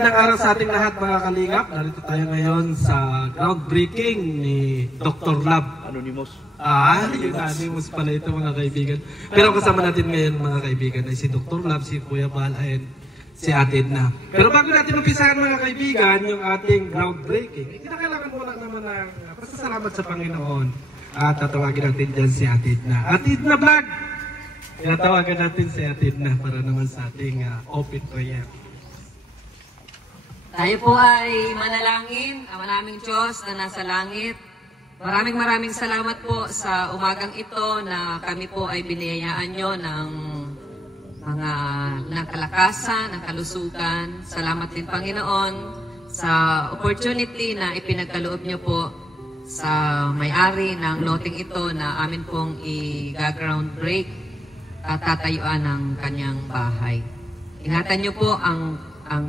Magandang araw sa ating lahat mga kalingap. Narito tayo ngayon sa groundbreaking ni Dr. Lab. Anonymous. Yung Anonymous pala ito mga kaibigan. Pero kasama natin ngayon mga kaibigan ay si Dr. Lab, si Kuya Bal, and si Ate Edna. Pero bago natin umpisahan mga kaibigan yung ating groundbreaking, kinakailangan mo lang naman ng pasasalamat sa Panginoon. At tatawagin natin dyan si Ate Edna. Ate Edna Vlog! Tinatawagan natin si Ate Edna para naman sa ating open prayer. Tayo po ay manalangin, Ama naming Diyos na nasa langit. Maraming salamat po sa umagang ito na kami po ay biniyayaan nyo ng mga kalakasan, ng kalusugan. Salamat din Panginoon sa opportunity na ipinagkaloob nyo po sa may-ari ng loting ito na amin pong i-ground break at tatayuan ng kanyang bahay. Ingatan nyo po ang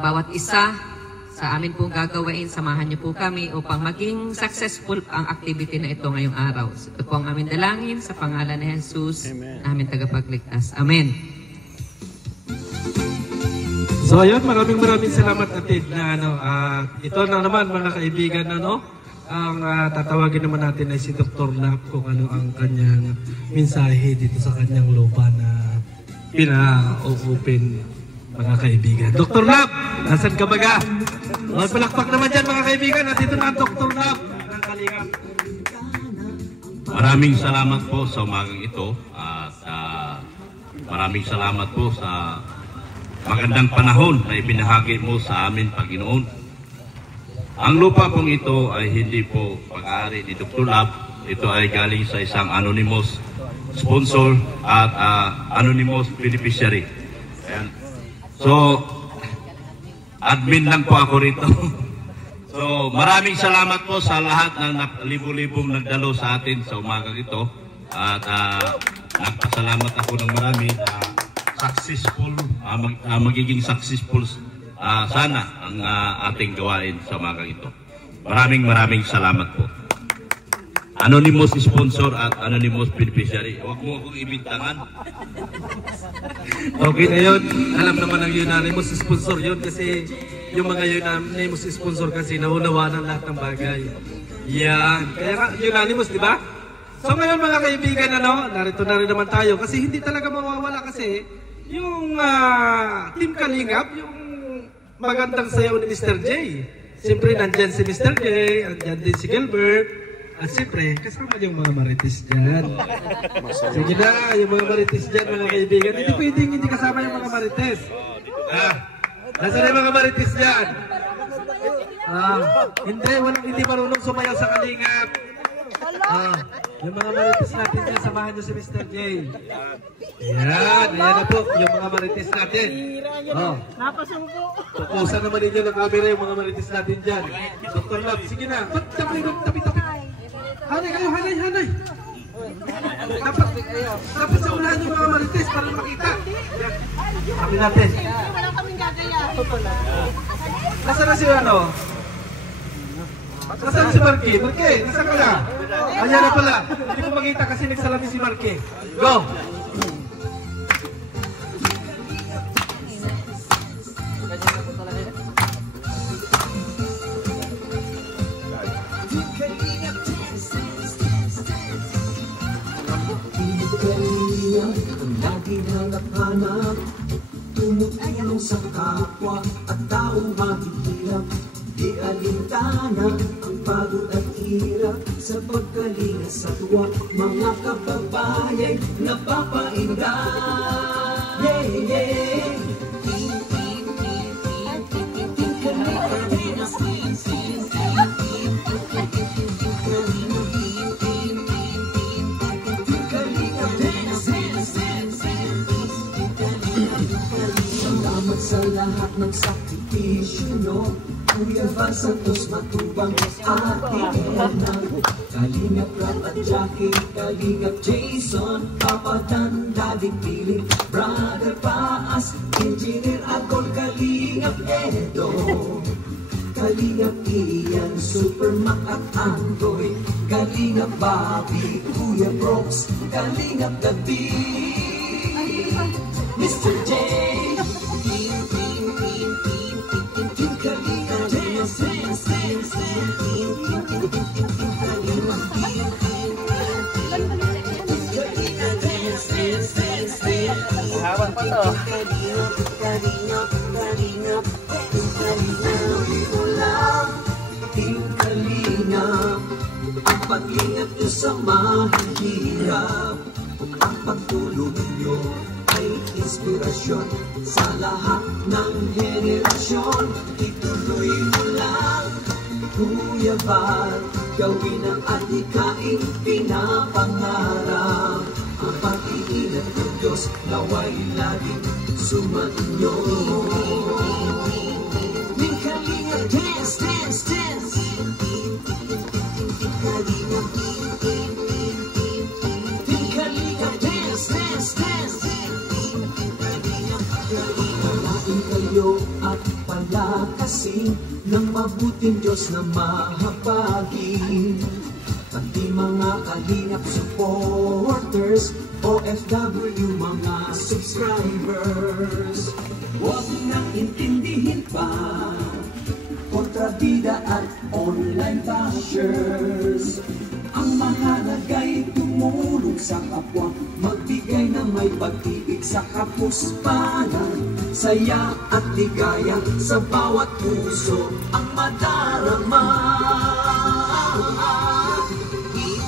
bawat isa sa amin pong gagawain. Samahan niyo po kami upang maging successful ang activity na ito ngayong araw. Ito po ang aming dalangin sa pangalan ni Jesus, aming tagapagligtas. Amen. So ayun, maraming salamat Ate na ito na naman mga kaibigan ang tatawagin naman natin ay si Dr. Lab kung ano ang kanyang mensahe dito sa kanyang lupa na pina-open mga kaibigan. Dr. Lab, nasan ka baga? Palakpak naman dyan mga kaibigan at ito na ang Dr. Lab ng Kalingap. Maraming salamat po sa umagang ito at maraming salamat po sa magandang panahon na ibinahagi mo sa amin, Panginoon. Ang lupa pong ito ay hindi po pag-aari ni Dr. Lab. Ito ay galing sa isang anonymous sponsor at anonymous beneficiary. Ayan. So, admin lang po ako rito. So, maraming salamat po sa lahat ng libo-libong nagdalo sa atin sa umagang ito. At nagpasalamat ako ng marami. Successful, magiging successful sana ang ating gawain sa umagang ito. Maraming salamat po. Anonymous sponsor at anonymous beneficiary. Huwag mo akong ibintangan. Okay na yun. Alam naman ang unanimous sponsor yun kasi yung mga unanimous sponsor kasi naunawa ng lahat ng bagay. Yan. Kaya unanimous, di ba? So ngayon mga kaibigan, narito na rin naman tayo kasi hindi talaga mawawala kasi yung Team Kalingap, yung magandang sayaw ni Mr. J. Siyempre nandyan si Mr. J, nandyan din si Gilbert. At siyempre, kasama yung mga marites dyan. Sige na, yung mga marites dyan, mga kaibigan. Hindi pwedeng hindi kasama yung mga marites. Nasaan yung mga marites dyan? Hindi marunong sumayaw sa Kalingap. Yung mga marites natin dyan, samahan nyo si Mr. J. Ayan na po, yung mga marites natin. Napasang po. Tukusan naman ninyo ng camera yung mga marites natin dyan. Dr. Lab, sige na. Tabi. Hanay kayo, hanay. Dapat sa unahan yung mga marites para makita. Sabi natin. Wala kaming gagaya. Nasaan na si Nasaan si Marky? Marky, nasaan ka na? Ayan na pala. Hindi ko makita kasi nagsalamin si Marky. Go! Ang lagi hanap-hanap, tumutulong sa kapwa at taong mahihirap. Di alintana ang pagod at hirap sa pagkalinga sa tuwa. Mga kababayan napapainda. Salamat sa lahat ng sakripisyo nyo. Kuya Val Santos Matubang, Ate Edna, Kalingap Rap at Jackie, Kalingap Jason, Papa Dan, Daddy Piling, Brother Paas, Engineer Agol, Kalingap Edo, Kalingap Ian, Super Mac at Andoy, Kalingap Bobby, Kuya Brooks, Kalingap David, Mr. J, Hawak pa to. Kalingap, ang paglingap nyo sa mahihirap, ang pagtulong nyo ay inspirasyon sa lahat ng henerasyon. Ituloy mo lang, Kuya Val, gawin ang adhikaing pinapangarap. Ang pag-iingat ng Diyos naway laging sumainyo. Team Kalingap, dance, dance, dance. Team Kalingap, dance, dance, dance. Palain kayo at palakasin ng mabuting Diyos na mahabagin. Pati mga Kalingap supporters, OFW mga subscribers. Huwag nang intindihin pa kontrabida at online bashers. Ang mahalaga'y tumulong sa kapwa, magbigay ng may pag-ibig sa kapuspanan. Saya at ligaya sa bawat puso ang madarama. Team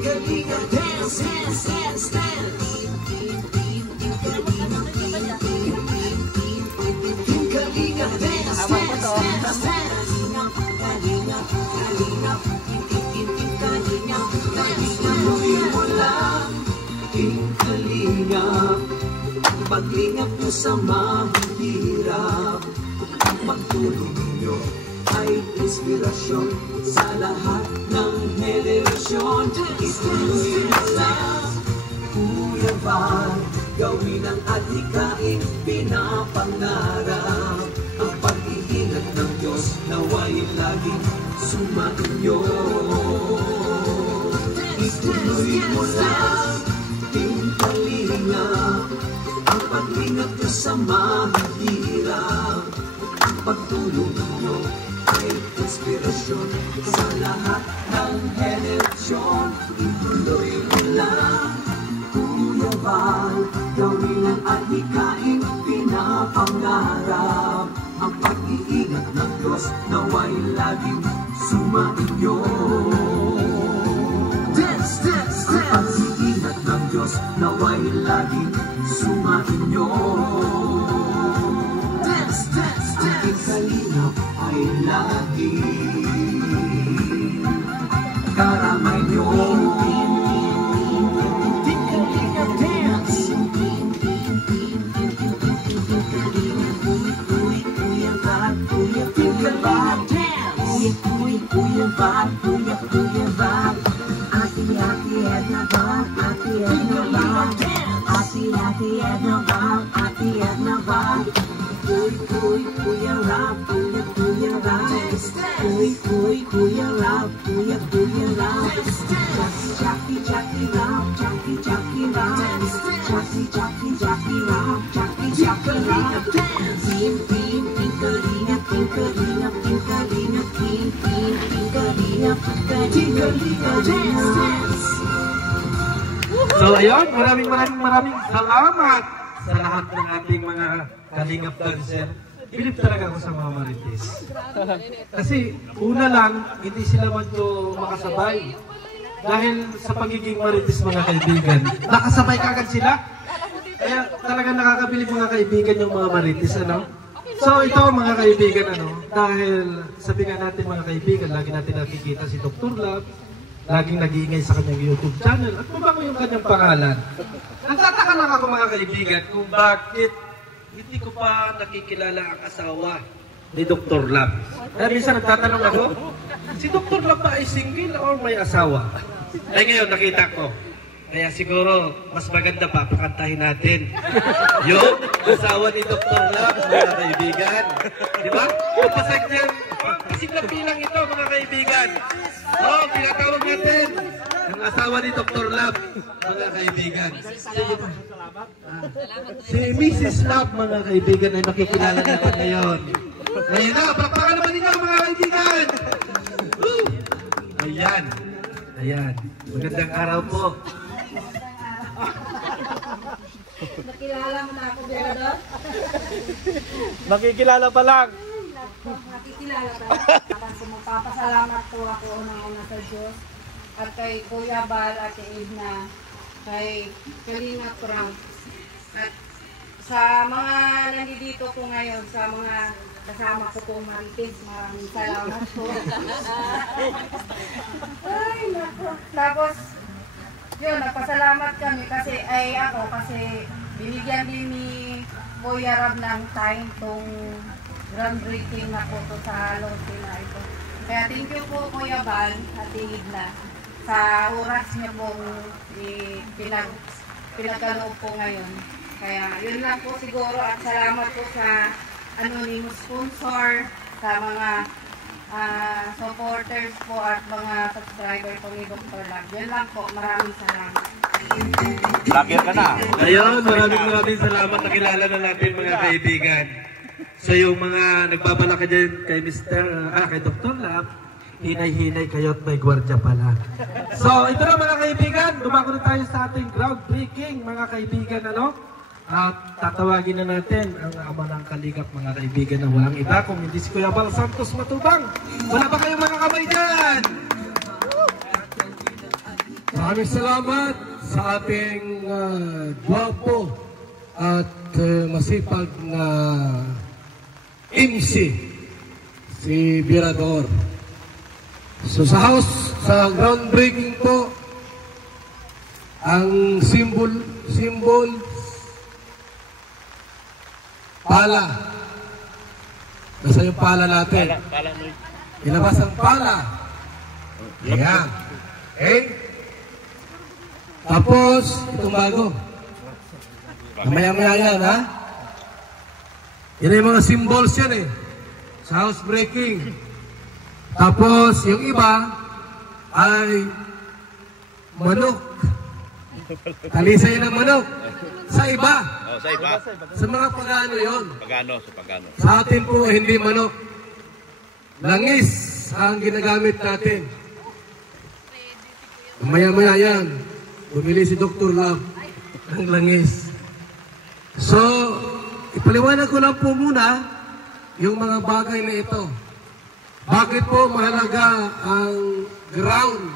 Kalingap, dance, dance, dance, dance. Team Kalingap, dance, dance, dance, dance. Tuloy mo lang, Team Kalingap, ang paglingap nyo sa mahihirap, ang pagtulong nyo ay inspirasyon sa lahat ng henerasyon. Ituloy mo lang, Kuya Val, gawin ang adhikaing pinapangarap. Ang pag-iingat ng Diyos naway laging sumainyo. Ituloy mo lang, Team Kalingap, ang paglingap nyo sa mahihirap. Ang pagtulong nyo ay inspirasyon sa lahat ng henerasyon. Ituloy mo lang, Kuya Val, gawin ang adhikaing pinapangarap. Ang pag-iingat ng Diyos naway laging sumainyo. Dance, dance, dance. Ang pag-iingat ng Diyos naway laging sumainyo. Dance, dance, dance. Ang Kalingap ay laging karamay nyo. Team Kalingap, dance. Team Kalingap, dance. Kuya Val, Kuya Val. Ati-ati Edna Val, Ati Edna Val. Ati-ati Edna Val, Ati Edna Val. Kuya Rob, Kuya Rob. Kuya Rob, Kuya Rob. Jackie Rob, Jackie Rob. Jackie Rob, Jackie Rob. Team Kalingap, Team Kalingap, Team Kalingap, Team Kalingap, Team Kalingap, dance. So ayun, maraming salamat sa lahat ng ating mga Kalingap dancer. Bilib talaga ako sa mga Marites. Kasi una lang, hindi sila man to makasabay. Dahil sa pagiging Marites mga kaibigan, nakasabay kagad sila. Kaya talaga nakakabilib mga kaibigan yung mga Marites, ano? So ito mga kaibigan, ano? Dahil sabi nga natin mga kaibigan, lagi natin nakikita si Dr. Love, laging nag-iingay sa kanyang YouTube channel at mabango yung kanyang pangalan. Nagtataka lang ako mga kaibigan kung bakit hindi ko pa nakikilala ang asawa ni Dr. Love. Kaya minsan nagtatanong ako, si Dr. Love ba ay single or may asawa? Ay ngayon nakita ko. Kaya siguro mas maganda pa pakantahin natin yung asawa ni Dr. Love mga kaibigan. Di ba? Kapasag niyan, pasiglang bilang ito mga kaibigan. So, pinatawag natin ang asawa ni Dr. Love mga kaibigan. Si Mrs. Love mga kaibigan ay makikilala natin ngayon. Ayan na, palakpakan naman ninyo mga kaibigan. Woo! Ayan. Ayan. Magandang araw po. Nakilala mo na ako, Berador? Makikilala pa lang. Nakikilala pa lang. Magpapasalamat po ako una-una sa Diyos at kay Kuya Bal at kay Edna, kay Kalinga Prang. At sa mga nandito po ngayon, sa mga kasama ko pong Marites, maraming salamat po. Ay, naku. Tapos, yun, nagpasalamat kami kasi binigyan din ni Kuya Rab ng time tong groundbreaking na po to sa Lonte na ito. Kaya thank you po Kuya Bal at Edna sa oras niyo pong pinagkaloob po ngayon. Kaya yun lang po siguro at salamat po sa anonymous sponsor, sa mga supporters po at mga subscriber po ni Dr. Lab. Yan lang po. Maraming salamat. Vlogger ka na. Ayun, maraming salamat. Nakilala na natin mga kaibigan. So yung mga nagbabalaka dyan kay kay Dr. Lab, hinay-hinay kayo at may gwardiya pala. So ito na mga kaibigan, dumako na tayo sa ating groundbreaking mga kaibigan, ano? At tatawagin na natin ang ama ng Kaligap mga kaibigan na walang iba kung hindi si Kuya Bal Santos Matubang. Wala ba kayong mga kamay dyan? Maraming salamat sa ating gwapo at masipag na MC, si Berador. So sa groundbreaking po, ang symbol pala. Nasa yung pala natin? Ilabas ang pala. Ayan. Okay? Tapos, itong bago. Mamaya-maya yan, ha? Yan yung mga symbols yan, eh. Sa housebreaking. Tapos, yung iba ay manok. Talisay ng manok. Sa iba. Sa iba. Sa mga pagano yun. Pagano. Sa atin po, hindi manok. Langis ang ginagamit natin. Maya-maya yan. Bumili si Dr. Lab ng langis. So, ipaliwanag ko lang po muna yung mga bagay na ito. Bakit po mahalaga ang ground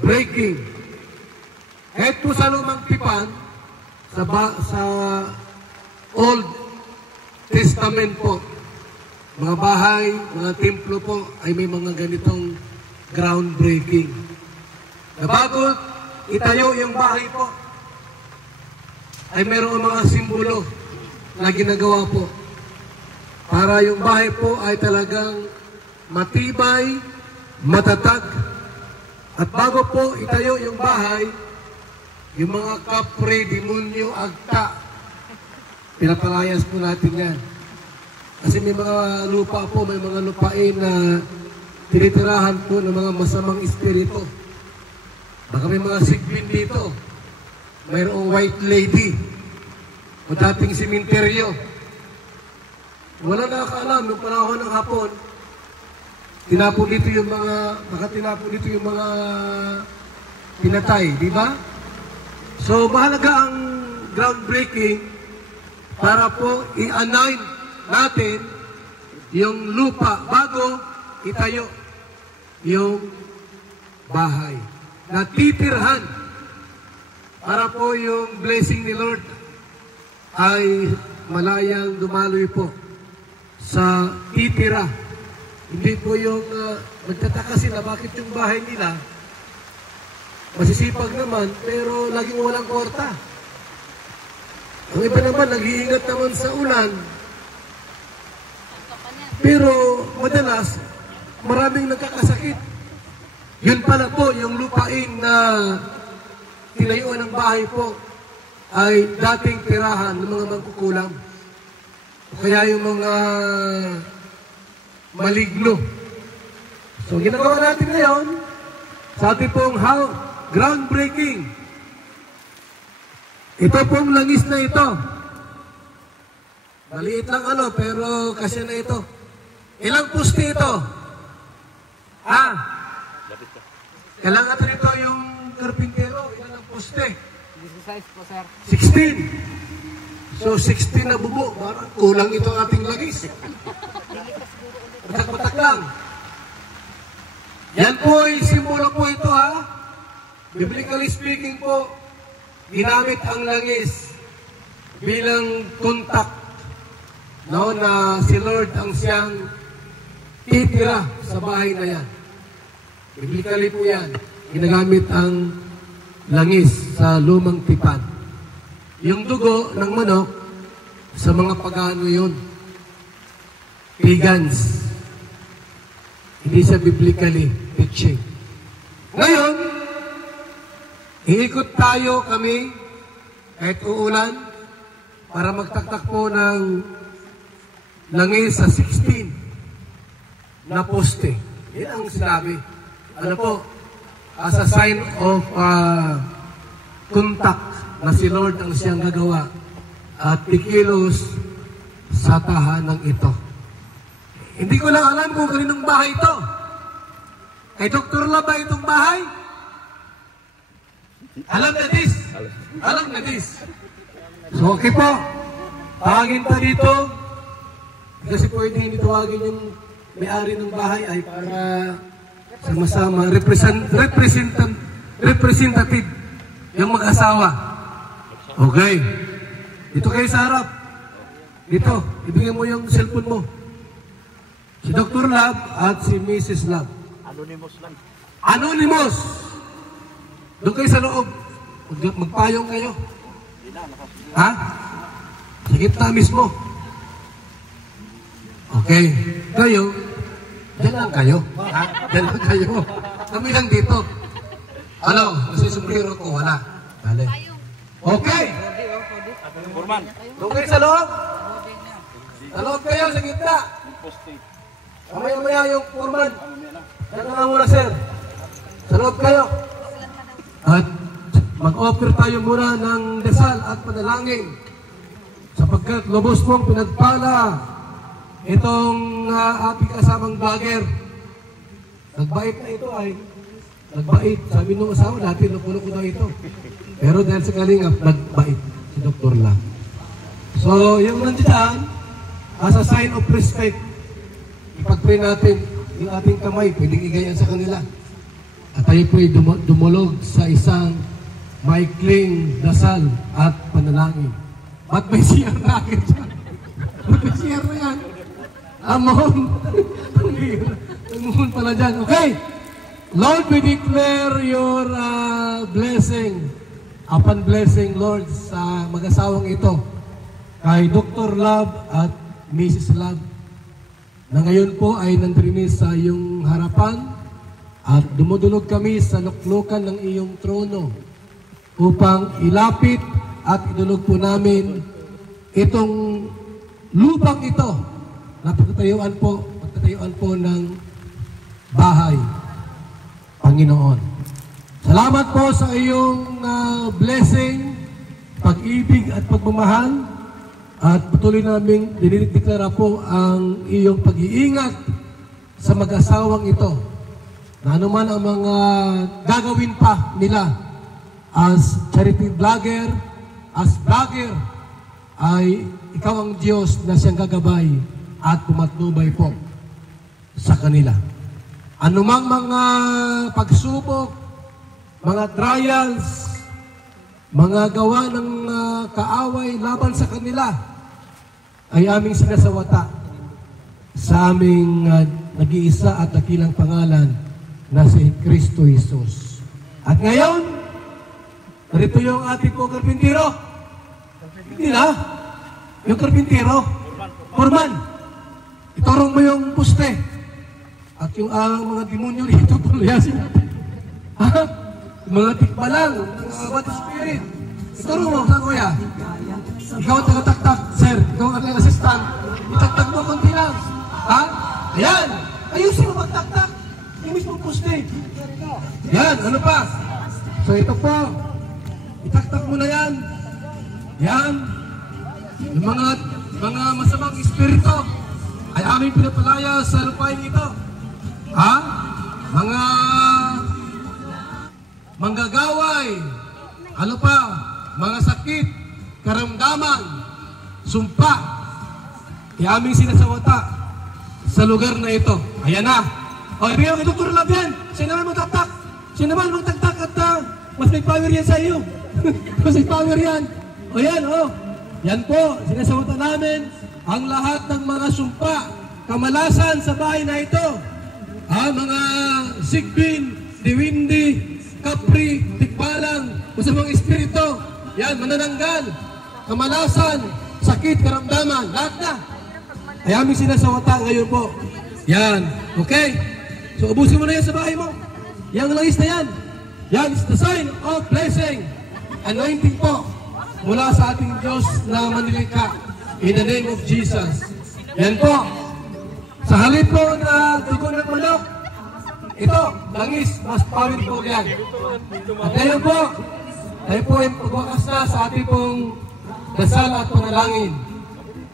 breaking? Kahit po sa lumang tipan, sa Old Testament po, mga bahay, mga templo po, ay may mga ganitong groundbreaking. Na bago itayo yung bahay po, ay mayroong mga simbolo na ginagawa po para yung bahay po ay talagang matibay, matatag. At bago po itayo yung bahay, yung mga kapre, demonyo, agta, pinapalayas po natin yan. Kasi may mga lupa po, may mga lupain na tinitirahan po ng mga masamang espiritu. Baka may mga sigbin dito. Mayroong white lady o dating simenteryo. Wala nakakaalam, yung panahon ng hapon, baka tinapo dito yung mga pinatay, di ba? So, mahalaga ang groundbreaking para po i-align natin yung lupa bago itayo yung bahay na titirhan para po yung blessing ni Lord ay malayang dumaloy po sa titira. Hindi po yung magtataka sila bakit yung bahay nila masisipag naman, pero laging walang kwarta. Ang iba naman, nag-iingat naman sa ulan. Pero madalas, maraming nagkakasakit. Yun pala po, yung lupain na tinayuan ng bahay po, ay dating tirahan ng mga mangkukulam. Kaya yung mga maligno. So, ginagawa natin ngayon, sa ating pong groundbreaking. Ito pong langis na ito. Maliit lang pero kasi na ito. Ilang poste ito? Kailangan ito yung karpintero. Ilan ang poste? 16 po, sir. 16. So, 16 na bubo. Parang kulang ito ang ating langis. Patak-patak lang. Yan po ay simbolo po ito, Biblically speaking po, ginamit ang langis bilang contact, na si Lord ang siyang titira sa bahay na yan. Biblically po yan. Ginagamit ang langis sa lumang tipan. Yung dugo ng manok, sa mga pagano yun. Pagans. Hindi siya biblically teaching. Ngayon, iikot tayo kami kahit uulan para magtaktak po ng langis sa 16 na poste. Yan ang sinabi. Ano po? As a sign of contact na si Lord ang siyang gagawa at tikilos sa tahanan ito. Hindi ko lang alam kung kaninong bahay ito. Kay Dr. Lab ba itong bahay? Alam na this. Alam na this. So okay po. Tawagin pa dito. Kasi pwede hindi tawagin yung may-ari ng bahay ay para sama-sama representative yung mag-asawa. Okay. Dito kayo sa harap. Dito. Ibigay mo yung cellphone mo. Si Dr. Lab at si Mrs. Lab. Anonymous lang. Anonymous! Doon kayo sa loob. Magpayong kayo. Ha? Sa gitna mismo. Okay. Kayo, dyan lang kayo. Ha? Dyan lang kayo. Kami lang dito. Ano? Kasi sombrero ko, wala. Dali. Okay. Doon kayo sa loob. Sa loob kayo, sa gitna. Mamaya-maya yung foreman. Yan na muna, sir. Sa loob kayo. At mag-offer tayo muna ng dasal at panalangin. Sapagkat lubos mong pinagpala itong ating kasamang vlogger. Nagbait na ito ay. Nagbait. Sabi nung asawa, dati napuno ko na ito. Pero dahil sa kalingap, nagbait si Dr. Lang. So, yung nandiyan, as a sign of respect, ipag-pray natin yung ating kamay, pwedeng igayan sa kanila. At tayo po'y dumulog sa isang maikling dasal at panalangin. Ba't may CR na agad dyan? Ba't may CR na yan? Amon! Amon pala dyan. Okay! Lord, we declare your blessing. Upon blessing, Lord, sa mag-asawang ito. Kay Dr. Lab at Mrs. Lab. Na ngayon po ay nandirinig sa iyong harapan at dumudulog kami sa luklukan ng iyong trono upang ilapit at idulog po namin itong lupang ito na pagtatayuan po ng bahay, Panginoon. Salamat po sa iyong blessing, pag-ibig at pagmamahal. At patuloy namin dinideklara po ang iyong pag-iingat sa mag-asawang ito. Na anuman ang mga gagawin pa nila as charity vlogger, as vlogger, ay ikaw ang Diyos na siyang gagabay at pumatnubay po sa kanila. Anumang mga pagsubok, mga trials, mga gawa ng kaaway laban sa kanila, ay aming sinasawata sa aming nag-iisa at dakilang pangalan na si Kristo Jesus. At ngayon, narito yung ating po karpintero. Hindi na. Yung karpintero, Foreman, iturong mo yung poste. At yung mga demonyo dito, palayasin natin. Ha? Mga tikbalang, mga bad spirit. Iturong mo, saan kuya? Ikaw ang tagataktak, sir. Ikaw ang aking assistant. Itaktak mo konti lang. Ha? Ayan. Ayusin mo magtaktak. Yung mismong poste. Yan. Ano pa? So ito po. Itaktak mo na yan. Yan. Yung mga mga masamang espiritu ay aming pinapalaya sa lupain ito. Ha? Mga manggagaway, ano pa, mga sakit, karamdaman, sumpa, ay aming sinasawata sa lugar na ito. Ayan na. O, ibigay kay Dr. Love yan. Siya naman magtaktak. Siya naman magtaktak at mas may power yan sa iyo. Mas may power yan. O yan, o. Yan po, sinasawata namin ang lahat ng mga sumpa, kamalasan sa bahay na ito. Mga sigbin, diwindi, kapri, tikbalang, masamang espiritu, yan, manananggal, kamalasan, sakit, karamdaman, lahat na. Ay aming sinasawata ngayon po. Yan, okay? So ubusin mo na yan sa bahay mo. Yang langis na yan. Yan is the sign of blessing. Anointing po mula sa ating Diyos na manilikha. In the name of Jesus. Yan po. Sa halip po na dugo ng manok, ito, langis, mas powerful yan. At ngayon po, tayo po ay pagwakas na sa ating pong dasal at panalangin.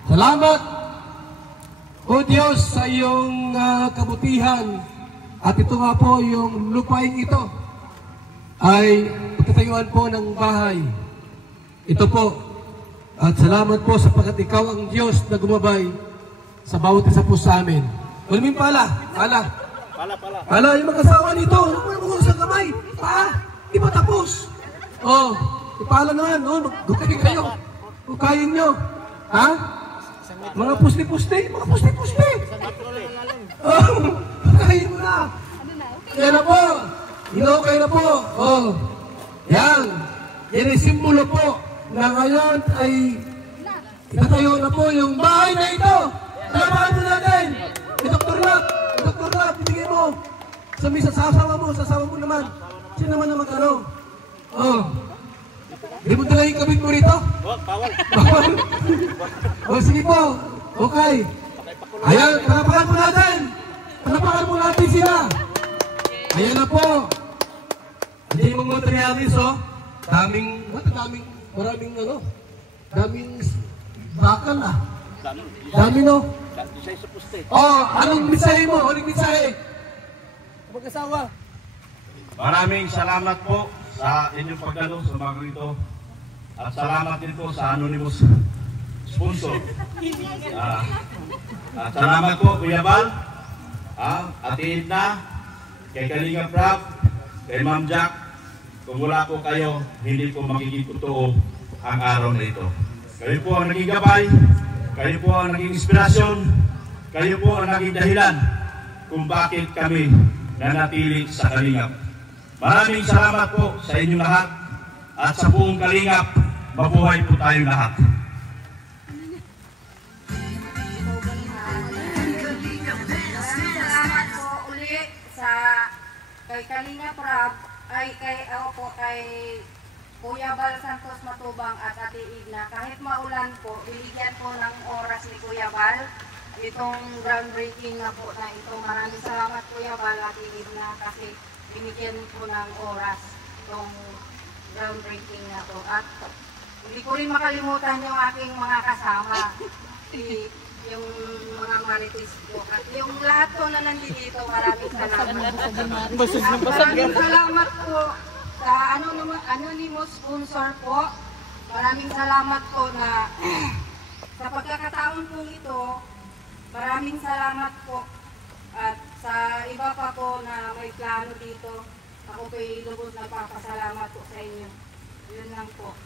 Salamat, O Diyos, sa iyong kabutihan. At ito nga po, yung lupain ito ay pagtatayuan po ng bahay. Ito po. At salamat po sapagkat ikaw ang Diyos na gumabay sa bawat isa po sa amin. Ulming pala. Yung mag-asawa nito. Huwag mo sa kamay. Di ba tapos? Ipala naman. Magkakay kayo. Kung kaya nyo. Mga pusti-pusti. Kaya mo na. Kaya na po. Hinukay na po. Yan. Yan ay simbolo po na ngayon ay itatayo na po yung bahay na ito. Salamat po natin. Dr. Love, ibigay mo. Sa asawa mo naman. Sino naman naman ano? Hindi mo talaga yung kabit mo rito? Bawal. Sige po. Okay. Ayan, panapakan po natin. Panapakan po natin sila. Ayan na po. Hindi mong materialis, Daming bakal, Dami, no? Anong mensahe mo? Anong mensahe? Mag-asawa. Maraming salamat po sa inyong pagdalo sa mga ito. At salamat din po sa anonymous sponsor. At salamat po, Kuya Bal, Ate Edna, kay Kalinga Prab, kay Ma'am Jack. Kung wala po kayo, hindi po magiging totoo ang araw na ito. Kayo po ang naging gabay, kayo po ang naging inspirasyon, kayo po ang naging dahilan kung bakit kami nanatili sa Kalingap. Maraming salamat po sa inyo lahat at sa buong Kalingap. Mabuhay po tayong lahat. Salamat po uli sa kay Kalinga Prab, kay Kuya Bal Santos Matubang at Ate Edna. Kahit maulan po, binigyan po ng oras ni Kuya Bal itong groundbreaking na po na ito. Maraming salamat Kuya Bal at Ate Edna kasi binigyan po ng oras itong groundbreaking na to. At hindi ko rin makalimutan yung aking mga kasama, yung mga marites po. At yung lahat po na nandito, maraming salamat. At maraming salamat po sa anonymous sponsor po. Maraming salamat po na sa pagkakataon po ito, maraming salamat po. At sa iba pa po na may plano dito, ako po'y lubos nagpapasalamat po sa inyo. Yun lang po.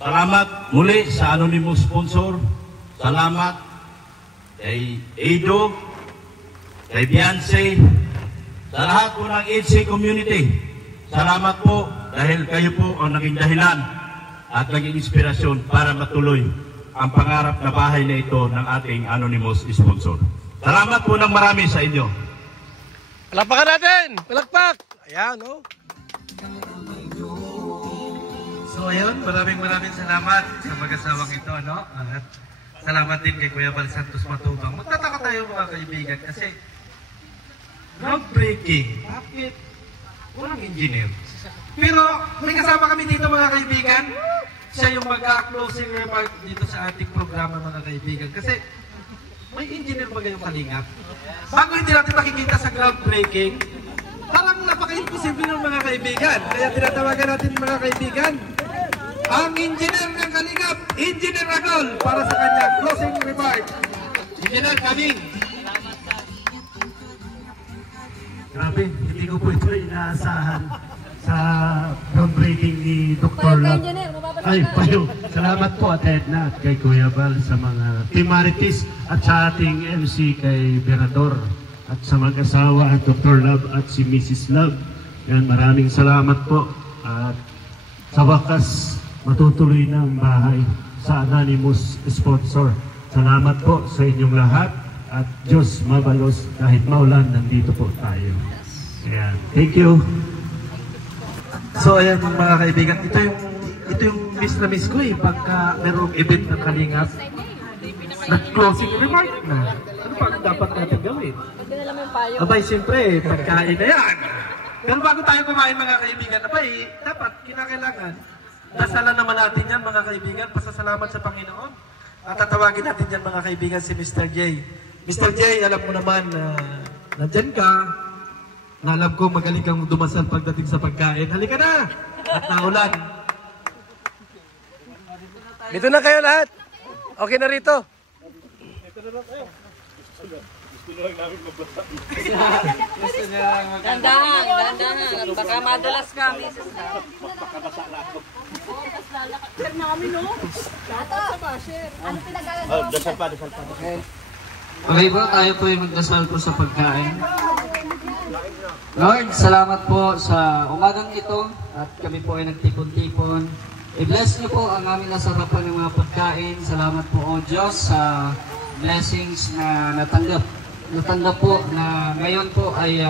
Salamat muli sa anonymous sponsor. Salamat kay Edo, kay Beyonce, sa lahat po ng EDC community. Salamat po dahil kayo po ang naging dahilan at naging inspirasyon para matuloy ang pangarap na bahay na ito ng ating anonymous sponsor. Salamat po ng marami sa inyo. Palakpakan natin! Palakpak! Ayan, So ayun, maraming salamat sa mag-asawang ito, At salamat din kay Kuya Bal Santos Matubang. Magtataka tayo mga kaibigan kasi groundbreaking. Bakit? Walang engineer. Pero may kasama kami dito mga kaibigan. siya yung mag-closing remark dito sa ating programa, mga kaibigan. Kasi may engineer ba kayong kalingap? Bago hindi natin makikita sa groundbreaking, parang napaka-imposible ng mga kaibigan. Kaya tinatawagan natin mga kaibigan, ang engineer ng kalingap, Engineer Ragol, para sa kanya closing remark. Engineer, coming. Grabe, hindi ko po ito inaasahan sa groundbreaking ni Dr. Lab. Ay, Payo. Salamat po at Edna at kay Kuya Bal sa mga Team Marites at sa ating MC kay Berador at sa mag-asawa at Dr. Lab at si Mrs. Lab. Yan, maraming salamat po. At sa wakas, matutuloy na ang bahay sa anonymous sponsor. Salamat po sa inyong lahat at Diyos mabalos kahit maulan, nandito po tayo. Ayan. Thank you. So ayan mga kaibigan, ito yung miss na miss ko eh, pagka merong event ng kalingap, nag-closing remark na. Ano pa dapat natin gawin? Abay, siyempre, pagkain na yan. Pero bago tayo kumain mga kaibigan, abay, dapat kinakailangan, dasalan naman natin yan mga kaibigan, pasasalamat sa Panginoon. At tatawagin natin yan mga kaibigan si Mr. J. Mr. J, alam mo naman na nandyan ka, na alam ko magaling kang dumasal pagdating sa pagkain. Halika na! At naulan. Dito na kayo lahat. Okay na rito. Dandahan, dandahan. Baka madulas ka, Mrs. Okay po, tayo po yung magdasal po sa pagkain. Lord, salamat po sa umagang ito at kami po ay nagtipon-tipon. I-bless niyo po ang aming nasarapan ng mga pagkain. Salamat po o Diyos sa blessings na natanggap po na ngayon po ay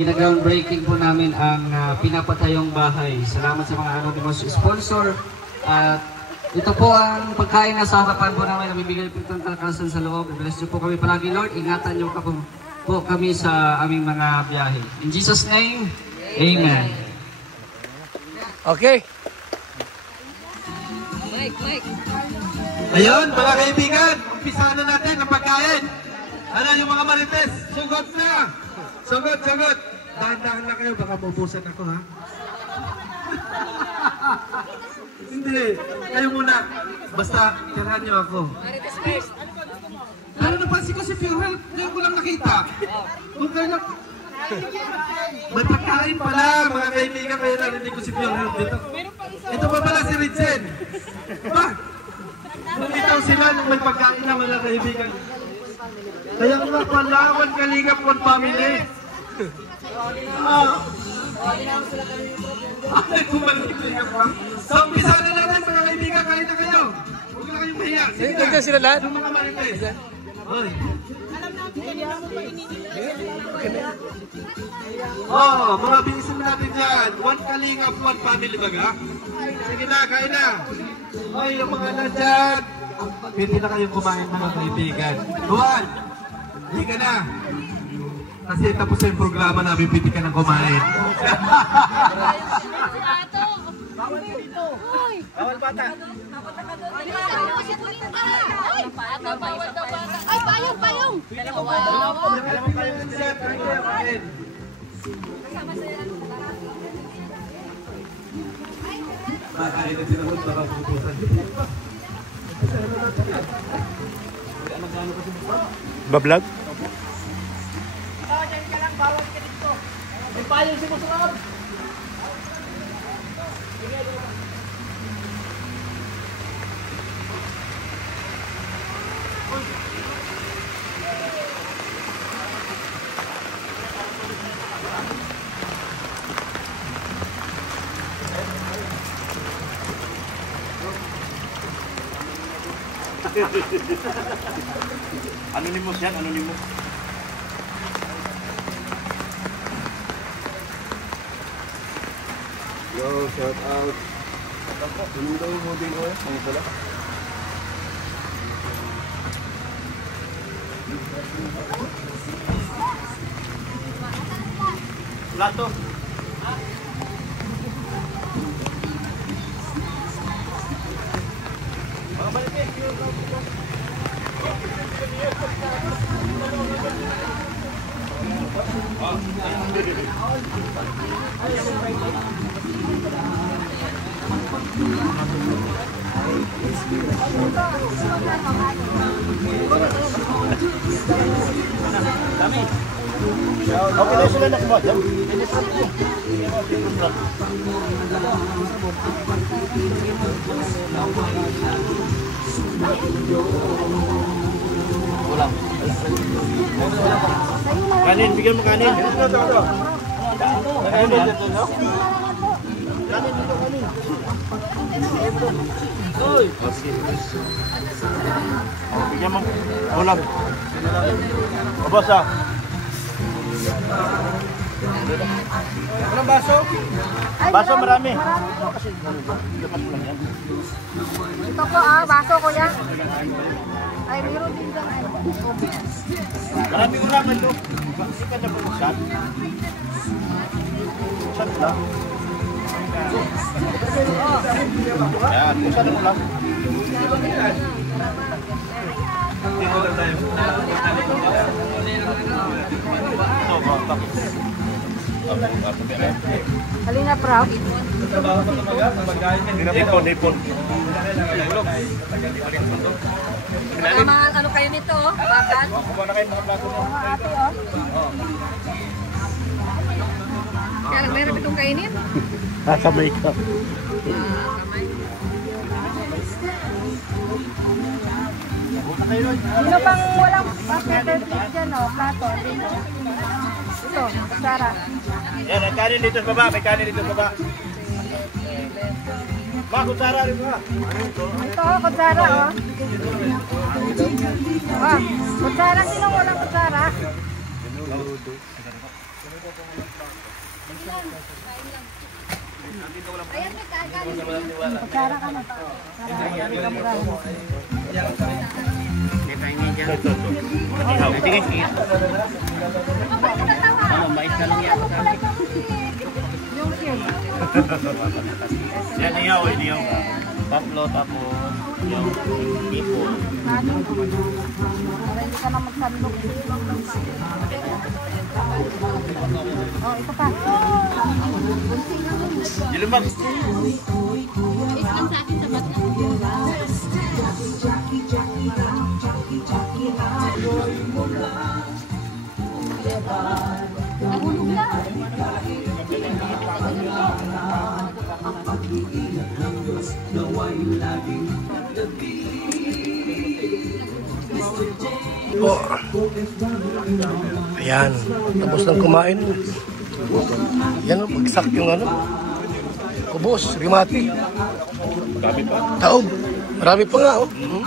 gina-groundbreaking po namin ang pinapatayong bahay. Salamat sa mga anonymous sponsor at ito po ang pagkain na sa harapan po namin na bibigay po itong kalakasan sa loob. I-bless niyo po kami palagi, Lord. Ingatan niyo po kami sa aming mga biyahe. In Jesus' name, Amen. Okay. Mike. Ayun, mga kaibigan, umpisa na natin ang pagkain. Ano yung mga marites? Sugod na! Sugod! Dahan-dahan lang kayo, baka mabubusan ako ha. Hindi, kayo muna. Basta, tirahan niyo ako. Pero napansin ko si Philhelp, ngayon ko lang nakita. Kung kayo lang... May pagkain pala, mga kaibigan, kaya narinig ko si Philhelp dito. Ito pa pala si Ritzen. Ba? Nandito sila nung may pagkain na mga kaibigan. Kaya nga pala, one kalingap, one family. Ay, kumaligligap ba? So, umpisa na natin mga kaibigan, kain na kayo. Huwag na kayong mahiya. Sige na. Nandiyan sila lahat? Yung mga marites. Oy. Oh, mga bilisan natin yan. One kalingap, one family baga. Sige na, kain na. Oy, yung mga nandyan. Pwede na kayong kumain mga kaibigan. Juan, hindi ka na. Kasi tapos yung programa namin, pwede ka na kumain. Bawal bata. Ay, payong! Bablog? May payong si Musulab. Anonymous yan, anonymous. Yo, shout out. Anong daw mo din ko eh? Ano pala? Plato. Okay na sila nakabot. Kanin, bigyan mo kanin. Kanin dito, no? Kanin dito, kanin. Oy! Bigyan mo ulam. Abos ah. Anong baso? Baso marami. Kasi dapat mo lang yan. Ito po baso ko yan. Ay, meron din dyan. Maraming ulam ito. Hindi ka na buksan. Buksan mo lang. Ayan, buksan mo lang. Dito lang tayo. Halina, proud. Ipon. Ano kayo nito? Bakal? Kuha na kayo mga plato mo. Ate, Kaya lang meron itong kainin? Kamay ka. Kamay. Sino pang walang paper plate dyan, plato? Ito, kutsara. Yan, ang kanin dito sa baba. May kanin dito sa baba. Ma, kutsara rin ba? Ito, kutsara, kutsara, sino walang kutsara? Kutsara ka na. Yan, niyaw. Paplo, tapos yung ipon. Para hindi ka na magsandok. Ito pa. Dilumag. Isang sa akin sa bata. Nahulog na. Po. Ayan, tapos nang kumain. Yan o, pagsak yung kubos, rimati. Marami pa. Taob. Marami pa nga Marami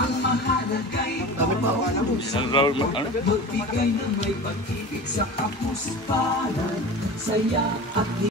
pa Ano?